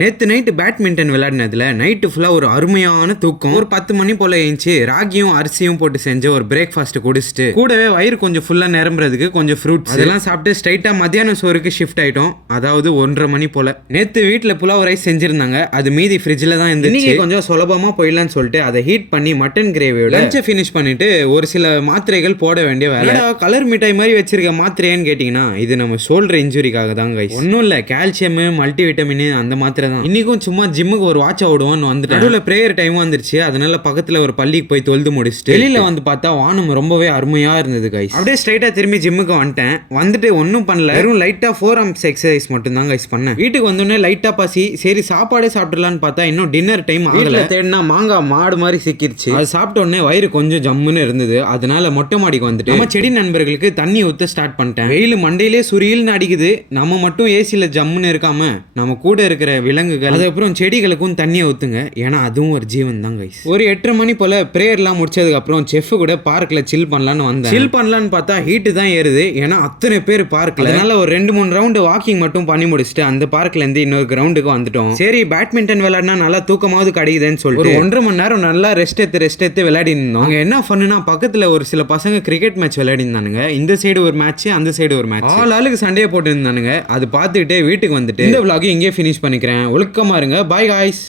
நேத்து night badminton விளையாடினதுல night ஃபுல்லா ஒரு அருமையான தூக்கம். ஒரு 10 மணி போல எழுந்துச்சு ராகியும் அரிசியும் போட்டு செஞ்ச ஒரு பிரேக்ஃபாஸ்ட் குடிச்சிட்டு கூடவே வயிறு கொஞ்சம் ஃபுல்லா நிரம்புறதுக்கு கொஞ்சம் ஃப்ரூட்ஸ் அதெல்லாம் சாப்பிட்டு ஸ்ட்ரைட்டா மத்தியானம் சோறுக்கு ஷிஃப்ட் ஆயிட்டோம். அதாவது 1:30 மணி போல. நேத்து வீட்டுல புலாவ் ரைஸ் செஞ்சிருந்தாங்க. அது மீதி ஃப்ரிட்ஜ்ல தான் இருந்துச்சு. கொஞ்சம் சுலபமா போயிடலான்னு சொல்லிட்டு அதை ஹீட் பண்ணி மட்டன் கிரேவியோட லஞ்சை ஃபினிஷ் பண்ணிட்டு ஒரு சில மாத்திரைகள் போட வேண்டிய வேலை. கலர் மிட்டாய் மாதிரி வச்சிருக்க மாத்திரைன்னு கேட்டீங்கன்னா இது நம்ம ஷோல்டர் இன்ஜுரிக்காக தான் கைஸ். ஒன்னும் இல்ல, கால்சியம் மல்டி விட்டமின் அந்த மாத்திரை. இன்னைக்கும் சும்மா ஜிம்முக்கு ஒரு வாட்ச் ஓடுவோம்னு வந்துட்டு நடுவுல பிரேயர் டைம் வந்துருச்சு. அதனால பக்கத்துல ஒரு பள்ளிக்கு போய் தொழுது முடிச்சுட்டு வெளியில வந்து பார்த்தா வானம் ரொம்பவே அருமையா இருந்தது கைஸ். அப்படியே ஸ்ட்ரைட்டா திரும்பி ஜிம்முக்கு வந்துட்டேன். வந்துட்டு ஒன்னும் பண்ணல, வெறும் லைட்டா 4 ஆர்ம்ஸ் எக்ஸசைஸ் மட்டும் தான் கைஸ் பண்ணேன். வீட்டுக்கு வந்தோடனே லைட்டா பசி, சரி சாப்பாடே சாப்பிடலான்னு பார்த்தா இன்னும் டின்னர் டைம் ஆகல. தேடினா மாங்காய் மாடு மாதிரி சிக்கிருச்சு. அது சாப்பிட்ட உடனே வயிறு கொஞ்சம் ஜம்முன்னு இருந்தது. அதனால மொட்டை மாடிக்கு வந்துட்டு நம்ம செடி நண்பர்களுக்கு தண்ணி ஊத்த ஸ்டார்ட் பண்ணிட்டேன். வெயில் மண்டையிலே சுரியல்னு அடிக்குது. நம்ம மட்டும் ஏசியில ஜம்முன்னு இருக்காம நம்ம கூட இருக்கிற விலங்குகள் அதுக்கப்புறம் செடிகளுக்கும் தண்ணியை ஊத்துங்க. ஏன்னா அதுவும் ஒரு ஜீவன் தான் கைஸ். ஒரு 8:30 மணி போல பிரேயர்லாம் முடிச்சதுக்கு அப்புறம் செஃப் கூட பார்க்ல சில் பண்ணலான்னு வந்தேன். சில் பண்ணலான்னு பார்த்தா ஹீட்டு தான் ஏறுது. ஏன்னா அத்தனை பேர் பார்க்கல. அதனால ஒரு 2-3 ரவுண்டு வாக்கிங் மட்டும் பண்ணி முடிச்சுட்டு அந்த பார்க்ல இருந்து இன்னொரு கிரவுண்டுக்கு வந்துட்டோம். சரி பேட்மிண்டன் விளையாடினா நல்லா தூக்கமாவது கிடைக்குதுன்னு சொல்லிட்டு 1.5 மணி நேரம் நல்லா ரெஸ்ட் எடுத்து விளையாடி இருந்தோம். அங்க என்ன பண்ணுனா பக்கத்துல ஒரு சில பசங்க கிரிக்கெட் மேட்ச் விளையாடி இருந்தானுங்க. இந்த சைடு ஒரு மேட்ச், அந்த சைடு ஒரு மேட்ச். ஆளுக்கு சண்டையை போட்டு இருந்தானுங்க. அது பார்த்துக்கிட்டே வீட்டுக்கு வந்துட்டு இந்த vlog இங்கே ஃபினிஷ் பண்ணிக்கிறேன். ஒழுக்கமா இருங்க. Bye guys.